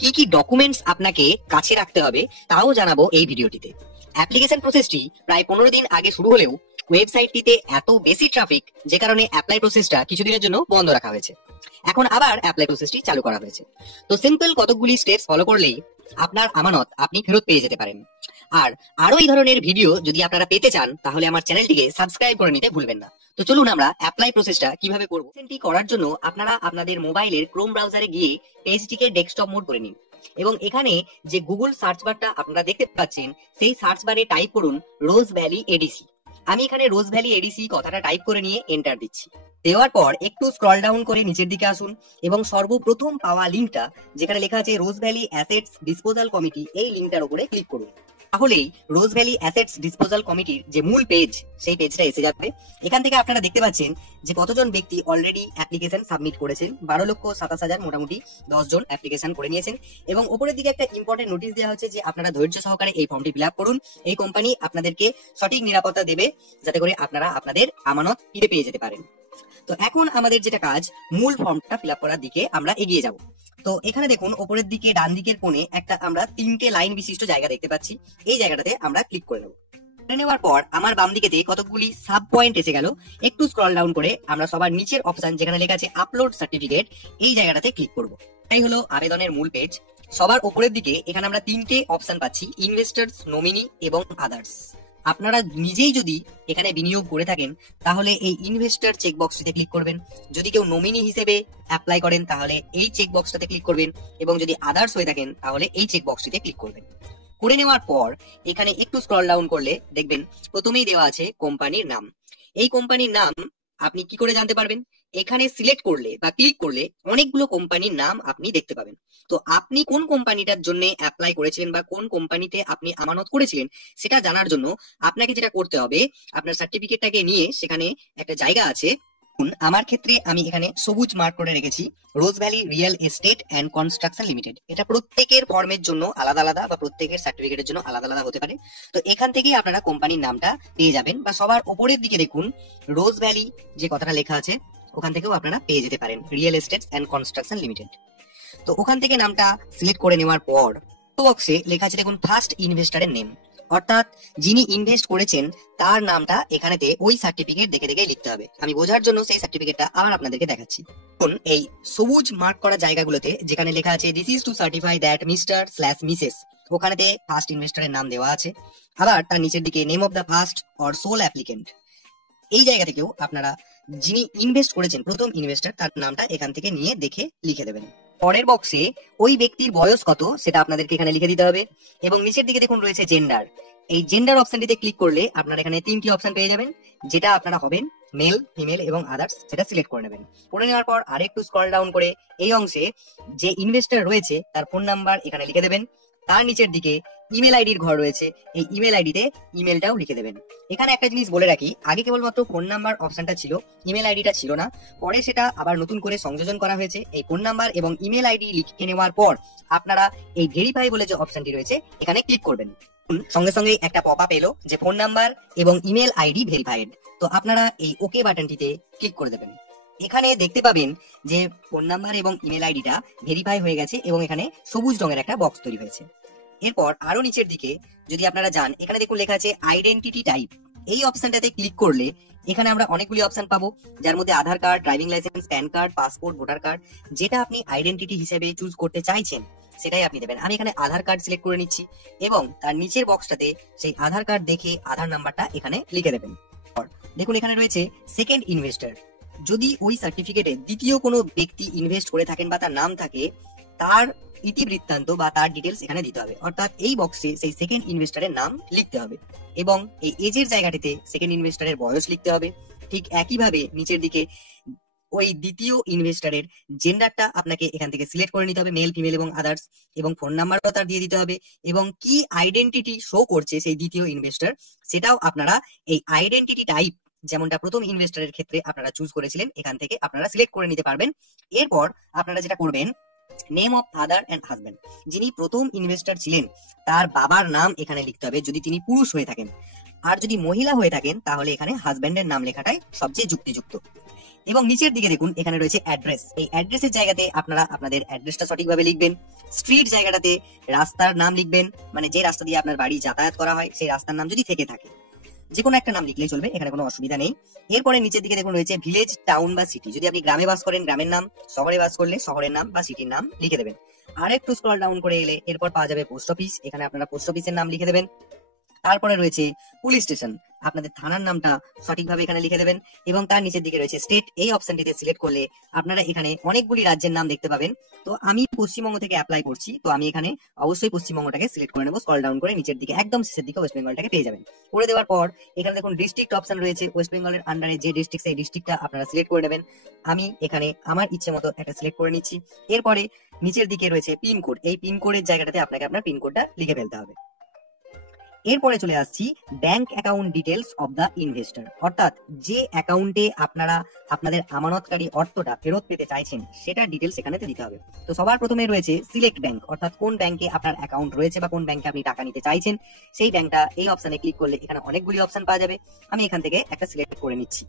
কি কি ডকুমেন্টস আপনাকে কাছে রাখতে হবে তাও জানাবো এই ভিডিওটিতে। অ্যাপ্লিকেশন প্রসেসটি প্রায় 15 দিন আগে শুরু হলেও ওয়েবসাইটটিতে এত বেশি ট্রাফিক যে কারণে অ্যাপ্লাই প্রসেসটা কিছুদিনের জন্য বন্ধ রাখা হয়েছে। এখন আবার অ্যাপ্লাই প্রসেসটি চালু করা হয়েছে। তো সিম্পল কতগুলি স্টেপস ফলো করলেই আপনার আমানত আপনি ফেরত পেয়ে যেতে পারেন। আর আরো এই ধরনের ভিডিও যদি আপনারা পেতে চান তাহলে আমার চ্যানেলটিকে সাবস্ক্রাইব করে নিতে ভুলবেন না। তো চলুন আমরা অ্যাপ্লাই প্রসেসটা কিভাবে করব। সেটি করার জন্য আপনারা আপনাদের মোবাইলের ক্রোম ব্রাউজারে গিয়ে পেজটিকে ডেস্কটপ মোড করে নিন এবং এখানে যে গুগল সার্চ বারটা আপনারা দেখতে পাচ্ছেন সেই সার্চ বারে টাইপ করুন রোজ ভ্যালি এডিসি। আমি এখানে রোজ ভ্যালি এডিসি কথাটা টাইপ করে নিয়ে এন্টার দিচ্ছি। দেওয়ার পর একটু স্ক্রল ডাউন করে নিচের দিকে আসুন এবং সর্বপ্রথম পাওয়া লিঙ্কটা যেখানে লেখা আছে রোজ ভ্যালি অ্যাসেটস ডিসপোজাল কমিটি, এই লিঙ্কটার উপরে ক্লিক করুন। তাহলেই রোজ ভ্যালি অ্যাসেটস ডিসপোজাল কমিটির যে মূল পেজ সেই পেজটা এসে যাবে। এখান থেকে আপনারা দেখতে পাচ্ছেন যে কতজন ব্যক্তি অলরেডি অ্যাপ্লিকেশন সাবমিট করেছেন। 12,27,000 মোটামুটি 10 জন অ্যাপ্লিকেশন করে নিয়েছেন এবং উপরের দিকে একটা ইম্পর্টেন্ট নোটিশ দেওয়া হচ্ছে যে আপনারা ধৈর্য সহকারে এই ফর্মটি ফিল আপ করুন। এই কোম্পানি আপনাদেরকে সঠিক নিরাপত্তা দেবে যাতে করে আপনারা আপনাদের আমানত ফিরে পেয়ে যেতে পারেন। তো এখন আমাদের যেটা কাজ, মূল ফর্মটা ফিল আপ করার দিকে আমরা এগিয়ে যাব। তো এখানে দেখুন উপরের দিকে ডান দিকের কোণে একটা আমরা 3টে লাইন বিশিষ্ট জায়গা দেখতে পাচ্ছি। এই জায়গাটাতে আমরা ক্লিক করে নেব। করে নেওয়ার পর আমার বাম দিকেতে কতগুলি সাব পয়েন্ট এসে গেল। একটু স্ক্রল ডাউন করে আমরা সবার নিচের অপশন যেখানে লেখা আছে আপলোড সার্টিফিকেট, এই জায়গাটাতে ক্লিক করব। এটাই হলো আবেদনের মূল পেজ। সবার উপরের দিকে এখানে আমরা 3টে অপশন পাচ্ছি, ইনভেস্টরস, নমিনি এবং আদার্স। আপনারা নিজেই যদি এখানে বিনিয়োগ করে থাকেন তাহলে এই ইনভেস্টর চেক বক্সটিতে ক্লিক করবেন। যদি কেউ নমিনি হিসেবে অ্যাপ্লাই করেন তাহলে এই চেক বক্সটাতে ক্লিক করবেন এবং যদি আদার্স হয়ে থাকেন তাহলে এই চেক বক্সটিতে ক্লিক করবেন। করে নেওয়ার পর এখানে একটু স্ক্রল ডাউন করলে দেখবেন প্রথমেই দেওয়া আছে কোম্পানির নাম। এই কোম্পানির নাম আপনি কি করে জানতে পারবেন? এখানে সিলেক্ট করলে বা ক্লিক করলে অনেকগুলো কোম্পানির নাম আপনি দেখতে পাবেন। তো আপনি কোন কোম্পানিটার জন্য অ্যাপ্লাই করেছিলেন বা কোন কোম্পানিতে আপনি আমানত করেছিলেন সেটা জানার জন্য আপনাকে যেটা করতে হবে, আপনার সার্টিফিকেটটাকে নিয়ে সেখানে একটা জায়গা আছে। আমার ক্ষেত্রে আমি এখানে সবুজ মার্ক করে রেখেছি rose valley real estate and construction limited. এটা প্রত্যেকের ফর্মের জন্য আলাদা আলাদা বা প্রত্যেকের সার্টিফিকেটের জন্য আলাদা আলাদা হতে পারে। তো এখান থেকেই আপনারা কোম্পানির নামটা পেয়ে যাবেন বা সবার উপরের দিকে দেখুন রোজ ভ্যালি যে কথাটা লেখা আছে ওখান থেকেও আপনারা পেয়ে যেতে পারেন real estate and construction limited. তো ওখান থেকে নামটা সিলেক্ট করে নেওয়ার পর বক্সে লেখা আছে দেখুন ফার্স্ট ইনভেস্টরের নেম, অর্থাৎ যিনি ইনভেস্ট করেছেন তার নামটা এখানেতে ওই সার্টিফিকেট দেখে দেখে লিখতে হবে। আমি বোঝার জন্য সেই সার্টিফিকেটটা আবার আপনাদেরকে দেখাচ্ছি। এখন এই সবুজ মার্ক করা জায়গাগুলোতে যেখানে লেখা আছে this is to certify that mister slash missus, ওখানেতে ফার্স্ট ইনভেস্টরের নাম দেওয়া আছে। আবার তার নিচের দিকে name of the first or sole applicant, এই জায়গা থেকেও আপনারা যিনি ইনভেস্ট করেছেন প্রথম ইনভেস্টর তার নামটা এখান থেকে নিয়ে দেখে লিখে দেবেন। পরের বক্সে ওই ব্যক্তির বয়স কত সেটা আপনাদেরকে এখানে লিখে দিতে হবে এবং নিচের দিকে দেখুন রয়েছে জেন্ডার। এই জেন্ডার অপশনটিতে ক্লিক করলে আপনারা এখানে 3টি অপশন পেয়ে যাবেন, যেটা আপনারা হবেন মেল, ফিমেল এবং আদার্স, সেটা সিলেক্ট করে নেবেন। করে নেওয়ার পর আরেকটু স্ক্রল ডাউন করে এই অংশে যে ইনভেস্টর রয়েছে তার ফোন নাম্বার এখানে লিখে দেবেন। তার নিচের দিকে ইমেল আইডির ঘর রয়েছে, এই ইমেল আইডিতে ইমেলটাও লিখে দেবেন। এখানে একটা জিনিস বলে রাখি, আগে কেবলমাত্র ফোন নাম্বার অপশনটা ছিল, ইমেল আইডিটা ছিল না। পরে সেটা আবার নতুন করে সংযোজন করা হয়েছে। এই ফোন নাম্বার এবং ইমেল আইডি লিখে নেওয়ার পর আপনারা এই ভেরিফাই বলে যে অপশনটি রয়েছে এখানে ক্লিক করবেন। সঙ্গে সঙ্গে একটা পপ আপ এলো যে ফোন নাম্বার এবং ইমেল আইডি ভেরিফাইড। তো আপনারা এই ওকে বাটনটিতে ক্লিক করে দেবেন। এখানে দেখতে পাবেন যে ফোন নাম্বার এবং ইমেল আইডিটা ভেরিফাই হয়ে গেছে এবং এখানে সবুজ রঙের একটা বক্স তৈরি হয়েছে। এরপর আরো নিচের দিকে যদি আপনারা যান এখানে দেখুন লেখা আছে আইডেন্টিটি টাইপ। এই অপশনটাতে ক্লিক করলে এখানে আমরা অনেকগুলি অপশন পাবো, যার মধ্যে Aadhaar card, driving licence, PAN card, passport, voter card, যেটা আপনি আইডেন্টিটি হিসেবে চুজ করতে চাইছেন সেটাই আপনি দেবেন। আমি এখানে আধার কার্ড সিলেক্ট করে নিচ্ছি এবং তার নিচের বক্সটাতে সেই আধার কার্ড দেখে আধার নাম্বারটা এখানে লিখে দেবেন। দেখুন এখানে রয়েছে সেকেন্ড ইনভেস্টর। যদি ওই সার্টিফিকেটে দ্বিতীয় কোনো ব্যক্তি ইনভেস্ট করে থাকেন বা তার নাম থাকে, তার ইতিবৃত্তান্ত বা তার ডিটেলস এখানে দিতে হবে। অর্থাৎ এই বক্সে সেই সেকেন্ড ইনভেস্টরের নাম লিখতে হবে এবং এই এজের জায়গাটিতে সেকেন্ড ইনভেস্টরের বয়স লিখতে হবে। ঠিক একইভাবে নিচের দিকে ওই দ্বিতীয় ইনভেস্টরের জেন্ডারটা আপনাকে এখান থেকে সিলেক্ট করে নিতে হবে, মেল, ফিমেল এবং আদার্স, এবং ফোন নাম্বারও তার দিয়ে দিতে হবে এবং কি আইডেন্টিটি শো করছে সেই দ্বিতীয় ইনভেস্টর সেটাও আপনারা এই আইডেন্টিটি টাইপ যেমনটা প্রথম ইনভেস্টরের ক্ষেত্রে আপনারা চুজ করেছিলেন এখান থেকে আপনারা সিলেক্ট করে নিতে পারবেন। এরপর আপনারা যেটা করবেন, name of father and husband, যিনি প্রথম ইনভেস্টর ছিলেন তার বাবার নাম এখানে লিখতে হবে যদি তিনি পুরুষ হয়ে থাকেন, আর যদি মহিলা হয়ে থাকেন তাহলে এখানে হাজবেন্ডের নাম লেখাটাই সবচেয়ে যুক্তিযুক্ত। এবং নিচের দিকে দেখুন এখানে রয়েছে অ্যাড্রেস। এই অ্যাড্রেসের জায়গাতে আপনারা আপনাদের অ্যাড্রেসটা সঠিকভাবে লিখবেন। স্ট্রিট জায়গাটাতে রাস্তার নাম লিখবেন, মানে যে রাস্তা দিয়ে আপনার বাড়ি যাতায়াত করা হয় সেই রাস্তার নাম যদি থেকে থাকে, যে কোনো একটা নাম লিখলেই চলবে, এখানে কোনো অসুবিধা নেই। এরপরে নিচের দিকে দেখুন রয়েছে ভিলেজ, টাউন বা সিটি। যদি আপনি গ্রামে বাস করেন গ্রামের নাম, শহরে বাস করলে শহরের নাম বা সিটির নাম লিখে দেবেন। আর একটু স্ক্রল ডাউন করে এলে এরপর পাওয়া যাবে পোস্ট অফিস, এখানে আপনারা পোস্ট অফিসের নাম লিখে দেবেন। তারপরে রয়েছে পুলিশ স্টেশন, আপনাদের থানার নামটা সঠিকভাবে এখানে লিখে দেবেন। এবং তার নিচের দিকে রয়েছে স্টেট, এই অপশনটিতে সিলেক্ট করলে আপনারা এখানে অনেকগুলি রাজ্যের নাম দেখতে পাবেন। তো আমি পশ্চিমবঙ্গ থেকে অ্যাপ্লাই করছি, তো আমি এখানে অবশ্যই পশ্চিমবঙ্গটাকে সিলেক্ট করে নেবো। স্ক্রল ডাউন করে নিচের দিকে একদম শেষের দিকে ওয়েস্ট বেঙ্গলটাকে পেয়ে যাবেন। করে দেওয়ার পর এখানে দেখুন ডিস্ট্রিক্ট অপশন রয়েছে, ওয়েস্ট বেঙ্গলের আন্ডারে যে ডিস্ট্রিক্ট সেই ডিস্ট্রিক্টটা আপনারা সিলেক্ট করে নেবেন। আমি এখানে আমার ইচ্ছে মতো একটা সিলেক্ট করে নিচ্ছি। এরপরে নিচের দিকে রয়েছে পিনকোড, এই পিনকোডের জায়গাটাতে আপনাকে আপনার পিনকোডটা লিখে ফেলতে হবে। এরপরে চলে আসছি bank account details of the investor, অর্থাৎ যে অ্যাকাউন্টে আপনারা আপনাদের আমানতকারী অর্থটা ফেরত পেতে চাইছেন সেটার ডিটেলস এখানেতে দিতে হবে। তো সবার প্রথমে রয়েছে সিলেক্ট ব্যাংক, অর্থাৎ কোন ব্যাংকে আপনার অ্যাকাউন্ট রয়েছে বা কোন ব্যাংকে আপনি টাকা নিতে চাইছেন সেই ব্যাংকটা, এই অপশনে ক্লিক করলে এখানে অনেকগুলি অপশন পাওয়া যাবে। আমি এখান থেকে একটা সিলেক্ট করে নিচ্ছি।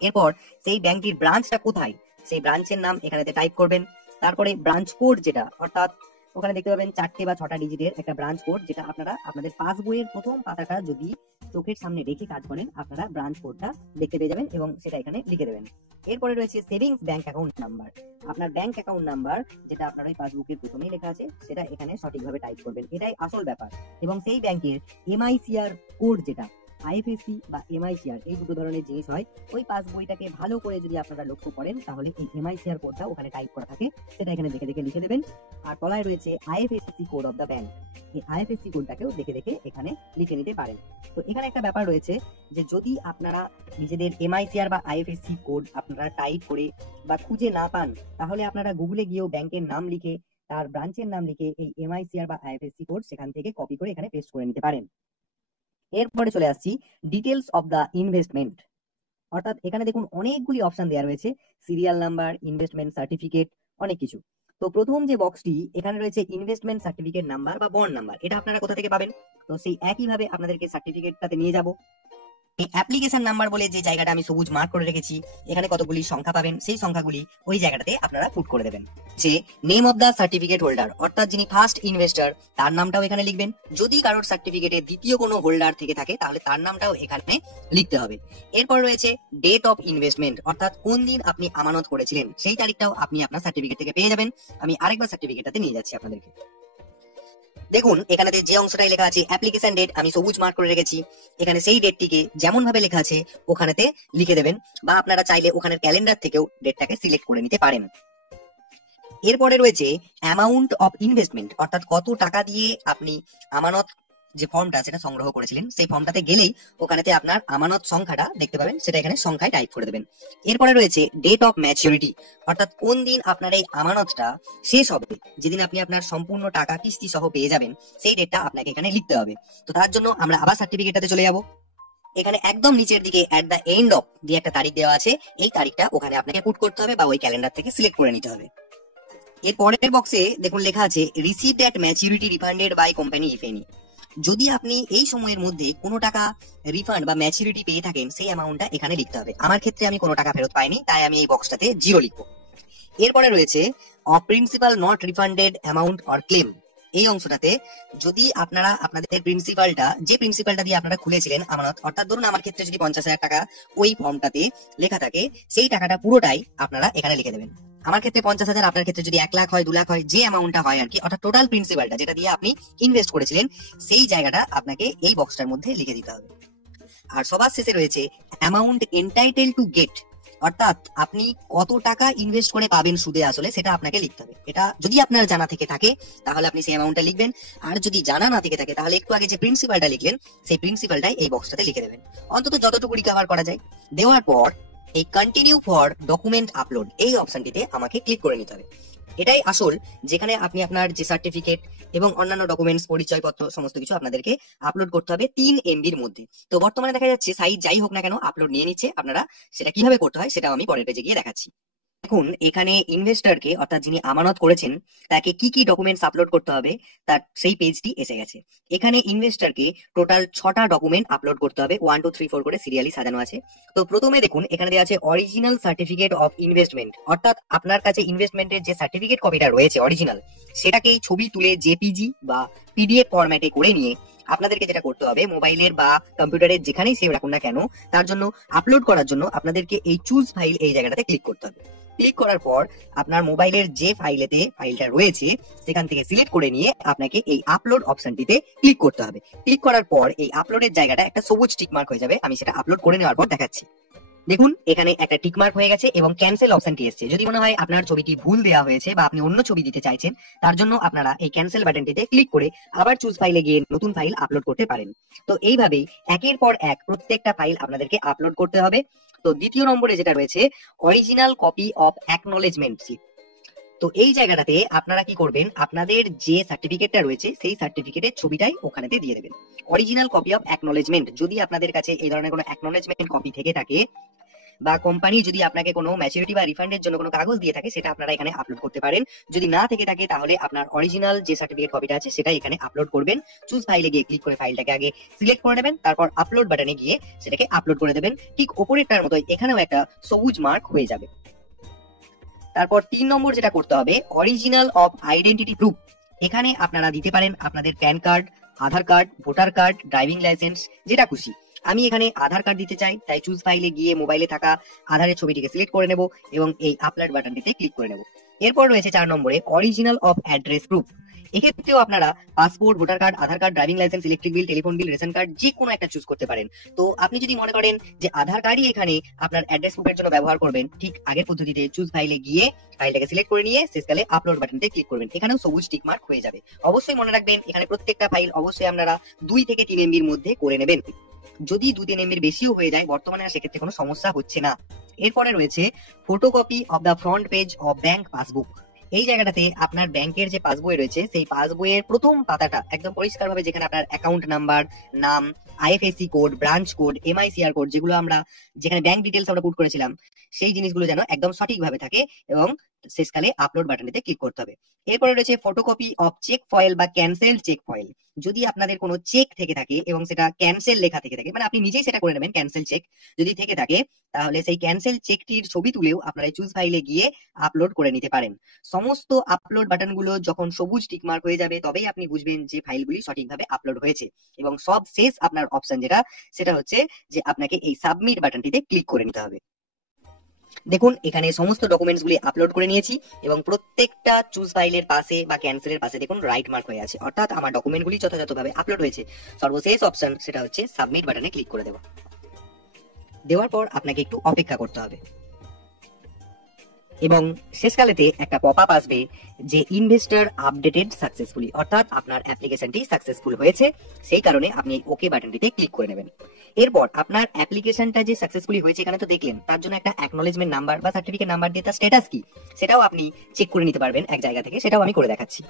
এরপর সেই ব্যাংকটির ব্রাঞ্চটা কোথায় সেই ব্রাঞ্চের নাম এখানেতে টাইপ করবেন। তারপরে ব্রাঞ্চ কোড যেটা, অর্থাৎ ওখানে দেখতে পাবেন 4টে বা 6টা ডিজিটের একটা ব্রাঞ্চ কোড, যেটা আপনারা আপনাদের পাসবইয়ের প্রথম পাতাটা যদি চোখের সামনে রেখে কাজ করেন আপনারা ব্রাঞ্চ কোডটা দেখতে পেয়ে যাবেন এবং সেটা এখানে লিখে দেবেন। এরপরে রয়েছে সেভিংস ব্যাংক অ্যাকাউন্ট নাম্বার, আপনার ব্যাংক অ্যাকাউন্ট নাম্বার যেটা আপনার ওই পাসবুকের প্রথমেই লেখা আছে সেটা এখানে সঠিকভাবে টাইপ করবেন, এটাই আসল ব্যাপার। এবং সেই ব্যাংকের এমআইসিআর কোড যেটা, আইএফএসসি বা এমআইসিআর এই দুটো ধরনের জিনিস হয়, ওই পাস বইটাকে ভালো করে যদি আপনারা লক্ষ্য করেন তাহলে এই এমআইসিআর কোডটা ওখানে টাইপ করা থাকে, সেটা এখানে দেখে দেখে লিখে দেবেন। আর তলায় রয়েছে IFSC code of the bank, এই আইএফএসসি কোডটাকেও দেখে দেখে এখানে লিখে নিতে পারেন। তো এখানে একটা ব্যাপার রয়েছে যে যদি আপনারা নিজেদের এমআইসিআর বা আইএফএসসি কোড আপনারা টাইপ করে বা খুঁজে না পান, তাহলে আপনারা গুগলে গিয়েও ব্যাংকের নাম লিখে তার ব্রাঞ্চের নাম লিখে এই এমআইসিআর বা আইএফএসসি কোড সেখান থেকে কপি করে এখানে পেস্ট করে নিতে পারেন। এরপরে চলে আসছি ডিটেলস অফ দা ইনভেস্টমেন্ট, অর্থাৎ এখানে দেখুন অনেকগুলি অপশন দেওয়া রয়েছে, সিরিয়াল নাম্বার, ইনভেস্টমেন্ট সার্টিফিকেট, অনেক কিছু। তো প্রথম যে বক্সটি এখানে রয়েছে ইনভেস্টমেন্ট সার্টিফিকেট নাম্বার বা বন্ড নাম্বার, এটা আপনারা কোথা থেকে পাবেন? তো সেই একইভাবে আপনাদেরকে সার্টিফিকেটটাতে নিয়ে যাব। এই অ্যাপ্লিকেশন নাম্বার বলে যে জায়গাটা আমি সবুজ মার্ক করে রেখেছি, এখানে কতগুলি সংখ্যা পাবেন, সেই সংখ্যাগুলি ওই জায়গাটাতে আপনারা পুট করে দেবেন। যে name of the certificate holder, অর্থাৎ যিনি ফার্স্ট ইনভেস্টর তার নামটাও এখানে লিখবেন। যদি কারোর সার্টিফিকেটে দ্বিতীয় কোনো হোল্ডার থেকে থাকে তাহলে তার নামটাও এখানে লিখতে হবে। এরপর রয়েছে ডেট অফ ইনভেস্টমেন্ট, অর্থাৎ কোন দিন আপনি আমানত করেছিলেন সেই তারিখটাও আপনি আপনার সার্টিফিকেট থেকে পেয়ে যাবেন। আমি আরেকবার সার্টিফিকেটটাতে নিয়ে যাচ্ছি আপনাদেরকে। দেখুন এখানে যে অংশটাই লেখা আছে অ্যাপ্লিকেশন ডেট, আমি সবুজ মার্ক করে রেখেছি। এখানে সেই ডেটটিকে যেমন ভাবে লেখা আছে ওখানেতে লিখে দেবেন, বা আপনারা চাইলে ওখানের ক্যালেন্ডার থেকেও ডেটটাকে সিলেক্ট করে নিতে পারেন। এরপরে রয়েছে অ্যামাউন্ট অফ ইনভেস্টমেন্ট, অর্থাৎ কত টাকা দিয়ে আপনি আমানত যে ফর্মটা সেটা সংগ্রহ করেছিলেন সেই ফর্মটাতে গেলেই ওখানেতে আপনার আমানত সংখ্যাটা দেখতে পাবেন, সেটা এখানে সংখ্যায় টাইপ করে দেবেন। এরপরে রয়েছে ডেট অফ ম্যাচুরিটি, অর্থাৎ কোন দিন আপনার এই আমানতটা শেষ হবে, যেদিন আপনি আপনার সম্পূর্ণ টাকা কিস্তি সহ পেয়ে যাবেন সেই ডেটটা আপনাকে এখানে লিখতে হবে। তো তার জন্য আমরা আবার সার্টিফিকেটটাতে চলে যাব। এখানে একদম নিচের দিকে এট দ্য এন্ড অফ দিয়ে একটা তারিখ দেওয়া আছে, এই তারিখটা ওখানে আপনাকে পুট করতে হবে বা ওই ক্যালেন্ডার থেকে সিলেক্ট করে নিতে হবে। এর পরের বক্সে দেখুন লেখা আছে received at maturity refunded by company if any, যদি আপনি এই সময়ের মধ্যে কোনো টাকা রিফান্ড বা ম্যাচুরিটি পেয়ে থাকেন সেই অ্যামাউন্টটা এখানে লিখতে হবে। আমার ক্ষেত্রে আমি কোনো টাকা ফেরত পাইনি, তাই আমি এই বক্সটাতে 0 লিখবো। এরপরে রয়েছে principal not refunded amount or claim, এই অংশটাতে যদি আপনারা আপনাদের যে প্রিন্সিপালটা দিয়ে আপনারা খুলেছিলেন আমানত, অর্থাৎ ধরুন আমার ক্ষেত্রে যদি 50,000 টাকা ওই ফর্মটাতে লেখা থাকে, সেই টাকাটা পুরোটাই আপনারা এখানে লিখে দেবেন। আমার ক্ষেত্রে 50,000, আপনার ক্ষেত্রে যদি 1 লাখ হয়, 2 লাখ হয়, যে অ্যামাউন্টটা হয় আর কি, অর্থাৎ টোটাল প্রিন্সিপালটা যেটা দিয়ে আপনি ইনভেস্ট করেছিলেন সেই জায়গাটা আপনাকে এই বক্সটার মধ্যে লিখে দিতে হবে। আর সবার শেষে রয়েছে অ্যামাউন্ট এন্টাইটেল টু গেট, অর্থাৎ আপনি কত টাকা ইনভেস্ট করে পাবেন সুদে আসলে সেটা আপনাকে লিখতে হবে। এটা যদি আপনার জানা থেকে থাকে তাহলে আপনি সেই অ্যামাউন্টটা লিখবেন, আর যদি জানা না থেকে থাকে তাহলে একটু আগে যে প্রিন্সিপালটা লিখলেন সেই প্রিন্সিপালটাই এই বক্সটাতে লিখে দেবেন, অন্তত যতটুকু রিকভার করা যায়। দেওয়ার পর এই কন্টিনিউ ফর ডকুমেন্ট আপলোড এই অপশনটিতে আমাকে ক্লিক করে নিতে হবে। এটাই আসল, যেখানে আপনি আপনার যে সার্টিফিকেট এবং অন্যান্য ডকুমেন্টস, পরিচয়পত্র সমস্ত কিছু আপনাদেরকে আপলোড করতে হবে 3 MBর মধ্যে। তো বর্তমানে দেখা যাচ্ছে সাইজ যাই হোক না কেন আপলোড নিয়ে নিচ্ছে, আপনারা সেটা কিভাবে করতে হয় সেটা আমি পরের পেজে গিয়ে দেখাচ্ছি। দেখুন এখানে ইনভেস্টরকে অর্থাৎ যিনি আমানত করেছেন তাকে কি কি ডকুমেন্টস আপলোড করতে হবে তার সেই পেজটি এসে গেছে। এখানে ইনভেস্টরকে টোটাল 6টা ডকুমেন্ট আপলোড করতে হবে, 1 2 3 4 করে সিরিয়ালি সাজানো আছে। তো প্রথমে দেখুন এখানে দেওয়া আছে অরিজিনাল সার্টিফিকেট অফ ইনভেস্টমেন্ট, অর্থাৎ আপনার কাছে ইনভেস্টমেন্টের যে সার্টিফিকেট কপিটা রয়েছে অরিজিনাল, সেটাকেই ছবি তুলে জেপিজি বা পিডিএফ ফরম্যাটে করে নিয়ে আপনাদেরকে যেটা করতে হবে, মোবাইলের বা কম্পিউটারের যেখানেই সেভ রাখুন না কেন, তার জন্য আপলোড করার জন্য আপনাদেরকে এই চুজ ফাইল এই জায়গাটাতে ক্লিক করতে হবে। ক্লিক করার পর আপনার মোবাইলের যে ফাইলটা রয়েছে সেখান থেকে সিলেক্ট করে নিয়ে আপনাকে এই আপলোড অপশনটিতে ক্লিক করতে হবে। ক্লিক করার পর এই আপলোডের জায়গাটা একটা সবুজ টিক মার্ক হয়ে যাবে। আমি সেটা আপলোড করে নেওয়ার পর দেখাচ্ছি। দেখুন এখানে একটা টিক মার্ক হয়ে গেছে এবং ক্যান্সেল অপশনটি এসেছে। যদি মনে হয় আপনার ছবিটি ভুল দেওয়া হয়েছে বা আপনি অন্য ছবি দিতে চাইছেন, তার জন্য আপনারা এই ক্যান্সেল বাটনটিতে ক্লিক করে আবার চুজ ফাইলে গিয়ে নতুন ফাইল আপলোড করতে পারেন। তো এইভাবেই একের পর এক প্রত্যেকটা ফাইল আপনাদেরকে আপলোড করতে হবে। তো দ্বিতীয় নম্বরে যেটা রয়েছে original copy of acknowledgement slip. তো এই জায়গাটাতে আপনারা কি করবেন, আপনাদের যে সার্টিফিকেটটা রয়েছে সেই সার্টিফিকেটের ছবিটাই ওখানেতে দিয়ে দেবেন। অরিজিনাল কপি অফ অ্যাকনলেজমেন্ট, যদি আপনাদের কাছে এই ধরনের কোনো অ্যাকনলেজমেন্ট কপি থেকে থাকে বা কোম্পানি যদি আপনাকে কোনো ম্যাচুরিটি বা রিফান্ডের জন্য কোনো কাগজ দিয়ে থাকে, সেটা আপনারা এখানে আপলোড করতে পারেন। যদি না থেকে থাকে তাহলে আপনার অরিজিনাল যে সার্টিফিকেট কপিটা আছে সেটাই এখানে আপলোড করবেন। চুজ ফাইলে গিয়ে ক্লিক করে ফাইলটাকে আগে সিলেক্ট করে নেবেন, তারপর আপলোড বাটনে গিয়ে সেটাকে আপলোড করে দেবেন। ঠিক ওপরেরটার মতোই এখানেও একটা সবুজ মার্ক হয়ে যাবে। তারপর 3 নম্বর যেটা করতে হবে অরিজিনাল অফ আইডেন্টিটি প্রুফ। এখানে আপনারা দিতে পারেন আপনাদের PAN card, Aadhaar card, voter card, driving licence, যেটা খুশি। আমি এখানে আধার কার্ড দিতে চাই, তাই চুজ ফাইলে গিয়ে মোবাইলে থাকা আধারের ছবিটিকে সিলেক্ট করে নেব এবং এই আপলোড বাটনটিতে ক্লিক করে নেব। এরপর রয়েছে 4 নম্বরে অরিজিনাল অফ অ্যাড্রেস প্রুফ। এক্ষেত্রেও আপনারা passport, voter card, Aadhaar card, driving licence, electric bill, telephone bill, ration card, যে কোনো একটা চুজ করতে পারেন। তো আপনি যদি মনে করেন যে আধার কার্ডই এখানে আপনার অ্যাড্রেস প্রুফের জন্য ব্যবহার করবেন, ঠিক আগের পদ্ধতিতে চুজ ফাইলে গিয়ে ফাইলটাকে সিলেক্ট করে নিয়ে শেষকালে আপলোড বাটনটিতে ক্লিক করবেন। এখানেও সবুজ টিক মার্ক হয়ে যাবে। অবশ্যই মনে রাখবেন এখানে প্রত্যেকটা ফাইল অবশ্যই আপনারা 2 থেকে 3 এমবির মধ্যে করে নেবেন। যদি 2-3 এমবির বেশিও হয়ে যায় বর্তমানে সেক্ষেত্রে কোনো সমস্যা হচ্ছে না। এরপরে রয়েছে photocopy of the front page of bank passbook. এই জায়গাটাতে আপনার ব্যাংকের যে পাসবই রয়েছে সেই পাসবইয়ের প্রথম পাতাটা একদম পরিষ্কারভাবে, যেখানে আপনার অ্যাকাউন্ট নাম্বার, নাম, IFSC code, branch code, MICR code, যেগুলো আমরা যেখানে ব্যাংক ডিটেলস আমরা পুট করেছিলাম, সেই জিনিসগুলো যেন একদম সঠিকভাবে থাকে এবং শেষকালে আপলোড বাটনটিতে ক্লিক করতে হবে। এরপরে রয়েছে ফটোকপি অফ চেক ফয়েল বা ক্যান্সেলড চেক ফয়েল। যদি আপনাদের কোনো চেক থেকে থাকে এবং সেটা ক্যান্সেল লেখা থেকে থাকে, মানে আপনি নিজেই সেটা করে নেবেন, ক্যান্সেল চেক যদি থেকে থাকে, তাহলে সেই ক্যান্সেল চেকটির ছবি তুলেও আপনারা চুজ ফাইলে গিয়ে আপলোড করে নিতে পারেন। সমস্ত আপলোড বাটনগুলো যখন সবুজ টিক মার্ক হয়ে যাবে তবেই আপনি বুঝবেন যে ফাইলগুলি সঠিকভাবে আপলোড হয়েছে। এবং সব শেষ আপনার অপশন যেটা, সেটা হচ্ছে যে আপনাকে এই সাবমিট বাটনটিতে ক্লিক করে নিতে হবে। দেখুন এখানে সমস্ত ডকুমেন্টস গুলি আপলোড করে নিয়েছি এবং প্রত্যেকটা চুজ ফাইলের পাশে বা ক্যান্সেলের পাশে দেখুন রাইট মার্ক হয়ে আছে, অর্থাৎ আমার ডকুমেন্টগুলি যথাযথভাবে আপলোড হয়েছে। সর্বশেষ অপশন সেটা হচ্ছে সাবমিট বাটনে ক্লিক করে দেওয়া। দেওয়ার পর আপনাকে একটু অপেক্ষা করতে হবে এবং শেষকালেতে একটা পপ আপ আসবে যে ইনভেস্টর আপডেটেড সাকসেসফুলি, অর্থাৎ আপনার অ্যাপ্লিকেশনটি সাকসেসফুল হয়েছে, সেই কারণে আপনি এই ওকে বাটনটিতে ক্লিক করে নেবেন। এরপর আপনার অ্যাপ্লিকেশনটা যে সাকসেসফুলি হয়েছে এখানে তো দেখলেন, তার জন্য একটা অ্যাকনলেজমেন্ট নাম্বার বা সার্টিফিকেট নাম্বার দিয়ে তার স্ট্যাটাস কি সেটাও আপনি চেক করে নিতে পারবেন এক জায়গা থেকে, সেটাও আমি করে দেখাচ্ছি।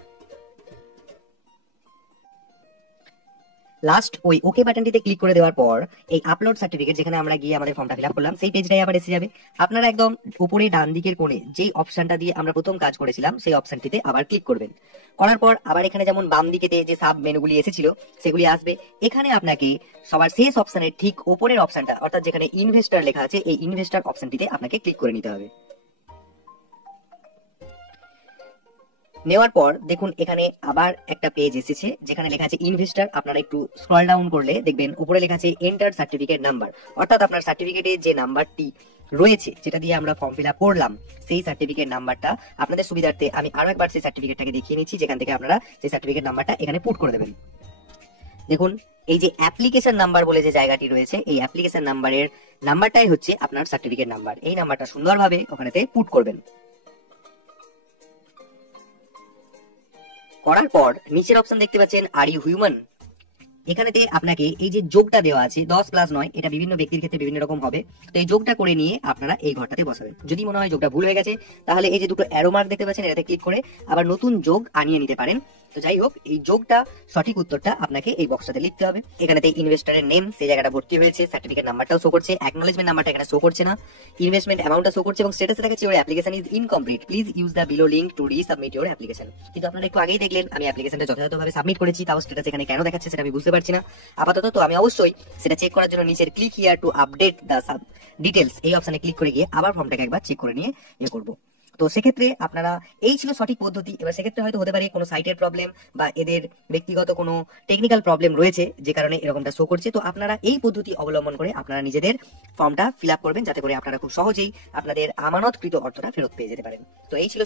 লাস্ট ওই ওকে বাটনটিতে ক্লিক করে দেওয়ার পর এই আপলোড সার্টিফিকেট, যেখানে আমরা গিয়ে আমাদের ফর্মটা ফিল আপ করলাম, সেই পেজটাই আবার এসে যাবে। আপনারা একদম উপরে ডান দিকের কোণে যেই অপশনটা দিয়ে আমরা প্রথম কাজ করেছিলাম সেই অপশনটিতে আবার ক্লিক করবেন। করার পর আবার এখানে যেমন বাম দিকেতে যে সাব মেনুগুলি এসেছিল সেগুলি আসবে। এখানে আপনাকে সবার শেষ অপশনের ঠিক উপরের অপশনটা, অর্থাৎ যেখানে ইনভেস্টর লেখা আছে, এই ইনভেস্টর অপশনটিতে আপনাকে ক্লিক করে নিতে হবে। নেওয়ার পর দেখুন এখানে আবার একটা পেজ এসেছে যেখানে লেখা আছে ইনভেস্টর। আপনারা একটু স্ক্রল ডাউন করলে দেখবেন উপরে লেখা আছে এন্টার সার্টিফিকেট নাম্বার, অর্থাৎ আপনার সার্টিফিকেটে যে নাম্বারটি রয়েছে যেটা দিয়ে আমরা ফর্ম ফিল আপ করলাম সেই সার্টিফিকেট নাম্বারটা, আপনাদের সুবিধার্থে আমি আরো একবার সেই সার্টিফিকেটটাকে দেখিয়ে নিচ্ছি, যেখান থেকে আপনারা সেই সার্টিফিকেট নাম্বারটা এখানে পুট করে দেবেন। দেখুন এই যে অ্যাপ্লিকেশন নাম্বার বলে যে জায়গাটি রয়েছে, এই অ্যাপ্লিকেশন নাম্বারের নাম্বারটাই হচ্ছে আপনার সার্টিফিকেট নাম্বার। এই নাম্বারটা সুন্দরভাবে ওখানেতে পুট করবেন। করার পর নিচের অপশন দেখতে পাচ্ছেন আর ইউ হিউম্যান। এখানেতে আপনাকে এই যে যোগটা দেওয়া আছে 10+9, এটা বিভিন্ন ব্যক্তির ক্ষেত্রে বিভিন্ন রকম হবে। তো এই যোগটা করে নিয়ে আপনারা এই ঘরটাতে বসাবেন। যদি মনে হয় যোগটা ভুল হয়ে গেছে তাহলে এই যে দুটো অ্যারো মার্ক দেখতে পাচ্ছেন এটাতে ক্লিক করে আবার নতুন যোগ আনিয়ে নিতে পারেন। তো যাই হোক, এই যোগটা সঠিক উত্তরটা আপনাকে এই বক্সটাতে লিখতে হবে। এখানেতে ইনভেস্টরের নেম সেই জায়গাটা ভর্তি হয়েছে, সার্টিফিকেট নাম্বারটাও শো করছে, অ্যাকনোলেজমেন্ট নাম্বারটা এখানে শো করছে না, ইনভেস্টমেন্ট অ্যামাউন্টটা শো করছে এবং স্ট্যাটাসে দেখাচ্ছে your application is incomplete, please use the below link to resubmit your application. কিন্তু আপনারা একটু আগেই দেখলেন আমি অ্যাপ্লিকেশনটা যথাযথভাবে সাবমিট করেছি, তাও স্ট্যাটাস এখানে কেন দেখাচ্ছে সেটা আমি বুঝতে পারছি না আপাতত। তো আমি অবশ্যই সেটা চেক করার জন্য নিচের click here to update the sub details এই অপশনে ক্লিক করে গিয়ে আবার ফর্মটাকে একবার চেক করে নিয়ে করবো। তো সেক্ষেত্রে আপনারা এই ছিল সঠিক পদ্ধতি। এবার সেক্ষেত্রে হয়তো হতে পারে কোনো সাইটের প্রবলেম বা এদের ব্যক্তিগত কোনো টেকনিক্যাল প্রবলেম রয়েছে যে কারণে এরকমটা শো করছে। তো আপনারা এই পদ্ধতি অবলম্বন করে আপনারা নিজেদের ফর্মটা ফিল আপ করবেন, যাতে করে আপনারা খুব সহজেই আপনাদের আমানতকৃত অর্থটা ফেরত পেয়ে যেতে পারেন। তো এই ছিল